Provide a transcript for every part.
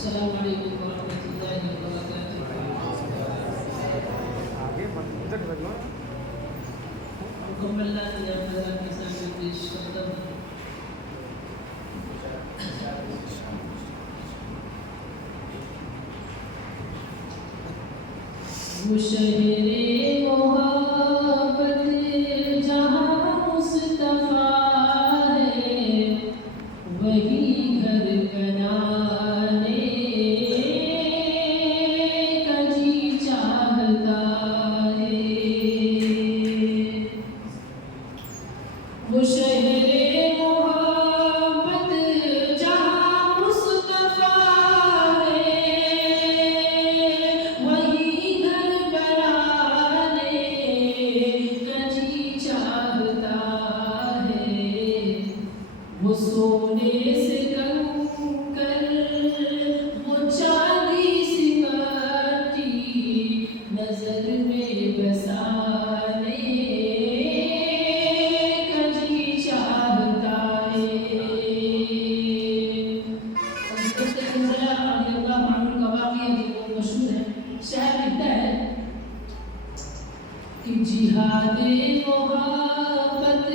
अस्सलाम वालेकुम वरहमतुल्लाहि वबरकातुहू। मुकम्मल अल्लाह के सामने पेश करता हूँ। वो शहरे मोहब्बत जहाँ मुस्तफा है, वही घर बनाने का जी चाहता है। वो शहरे मोहब्बत जहाँ मुस्तफा है, वही घर बनाने का जी चाहता है। वो सोने से कंकर, वो चांदी सी माटी नजर में बसाने का जी चाहता है। मशहूर है, शायर लिखता है कि जिहादे मोहब्बत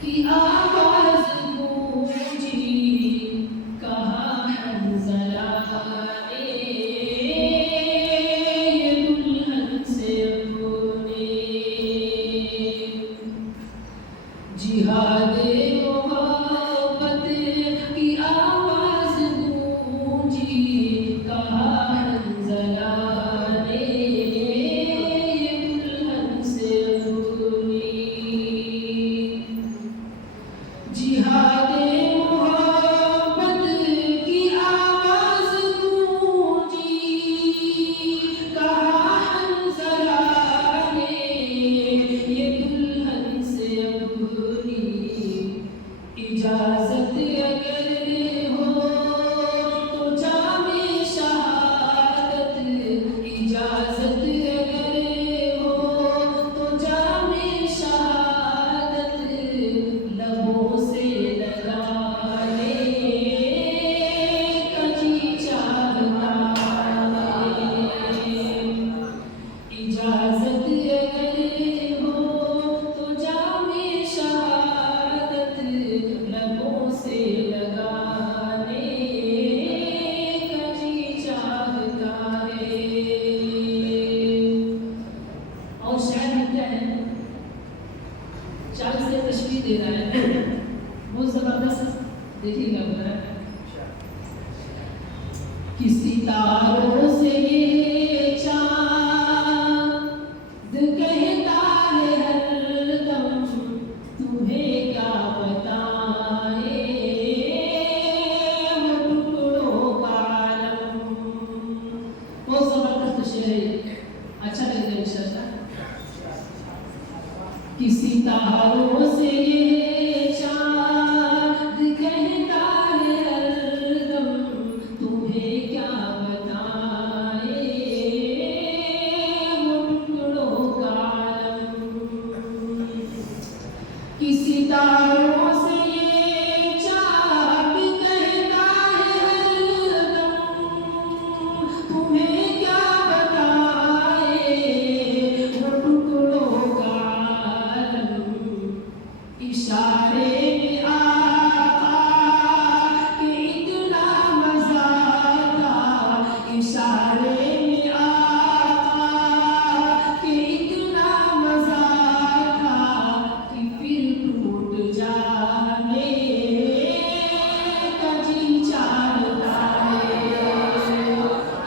की आवाज गूंजी, कहाँ हंज़ला ने ये दुल्हन से अपने। जिहादे मोहब्बत की आवाज गूंजी, कहाँ हंज़ला ने ये दुल्हन से अपनी। जिहादे मोहब्बत की आवाज गूंजी, कहाँ हंज़ला ने ये दुल्हन से अपनी। इजाज़त अगर हो तो जामे शहादत, इजाज़त अगर हो तो जामे शहादत लबों से लगाने का जी चाहता है। इजाज़त अगर हो तो जामे शहादत लबों से लगाने का जी चाहता है। और शायद लिखता है, चाल से तशबीह दे रहा है, बहुत जबरदस्त, देखिएगा जरा। कि सितारों से ये चाँद कहता है हरदम, तुम्हें क्या बताए वो टुकड़ों का आलम। बहुत जबरदस्त शेर है, अच्छा लगेगा इंशाअल्लाह। कि सितारों से ये चाँद कहता है हरदम, तुम्हें क्या बताए वो टुकड़ों का आलम। कि सितारों से ये चाँद कहता है हरदम, तुम्हें क्या बताए वो टुकड़ों का आलम। इशारे में आका के इतना मज़ा था, इशारे में आका के इतना मज़ा था कि फिर टूट जाने का जी चाहता है।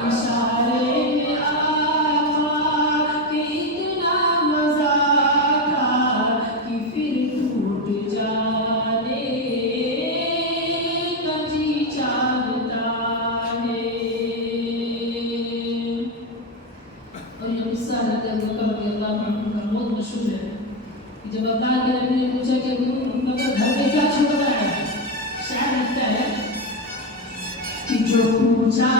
इशारे में आका के इतना मज़ा था कि फिर टूट जाने का जी चाहता है। और ये किस्सा हज़रत अबू बकर रज़ियल्लाहु अन्हु का बहुत मशहूर है कि जब अब्बास के नबी ने पूछा कि अबू बकर घर में क्या छोड़ रहा है, शायर लिखता है कि जो पूछा